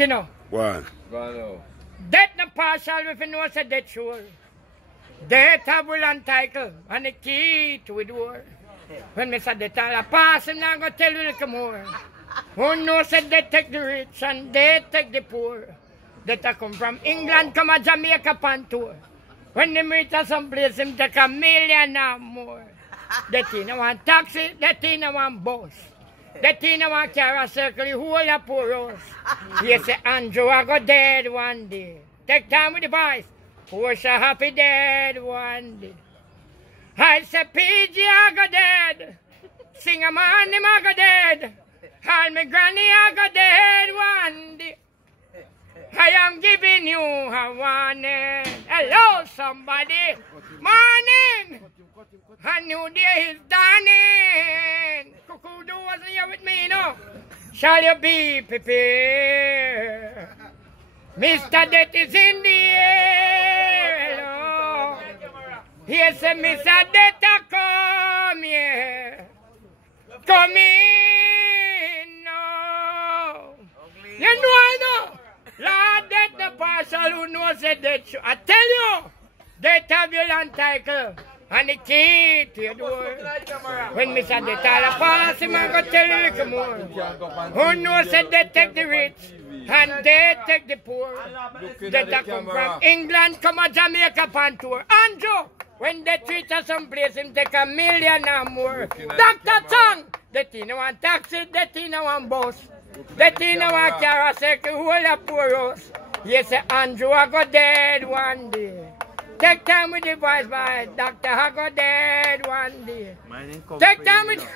You know. One. Death no partial if you know say death sure. Death have will and title and the key to the door. When me say death all a pass, I'm not gonna tell you little more. Who knows that they take the rich and they take the poor. That I come from England, come a Jamaica pan tour. When they meet us someplace, him take $1 million or more. That in one taxi, that in one bus. That in one car circle, who will a poor us? Yes, Andrew, I go dead one day. Take time with the voice. Who's a happy dead one day? I say, PG, I go dead. Sing a man, him I go dead. All my granny, I go dead one day. I am giving you a warning. Hello, somebody. Morning. A new day is dawning. Cuckoo wasn't here with me, no. Shall you be prepared? Mr. Death is in the air. Hello. Yes, Mr. Death, come here. Come in. No. You know I know. Lord, Death the partial who knows the death. I tell you, Death have your land title and the key to your door. When Mr. Death all a pass, him I go tell you little more. Who knows that they take the rich and they take the poor. Death come from England, come a Jamaica pan tour. Andrew, when they treat us someplace, him take $1 million or more. Dr. Chang, that in one taxi, that in one bus. That in one car, circle, who will a poor us. Yes, Andrew, I go dead one day. Take time with the voice by Doctor, I go dead one day. Take time with...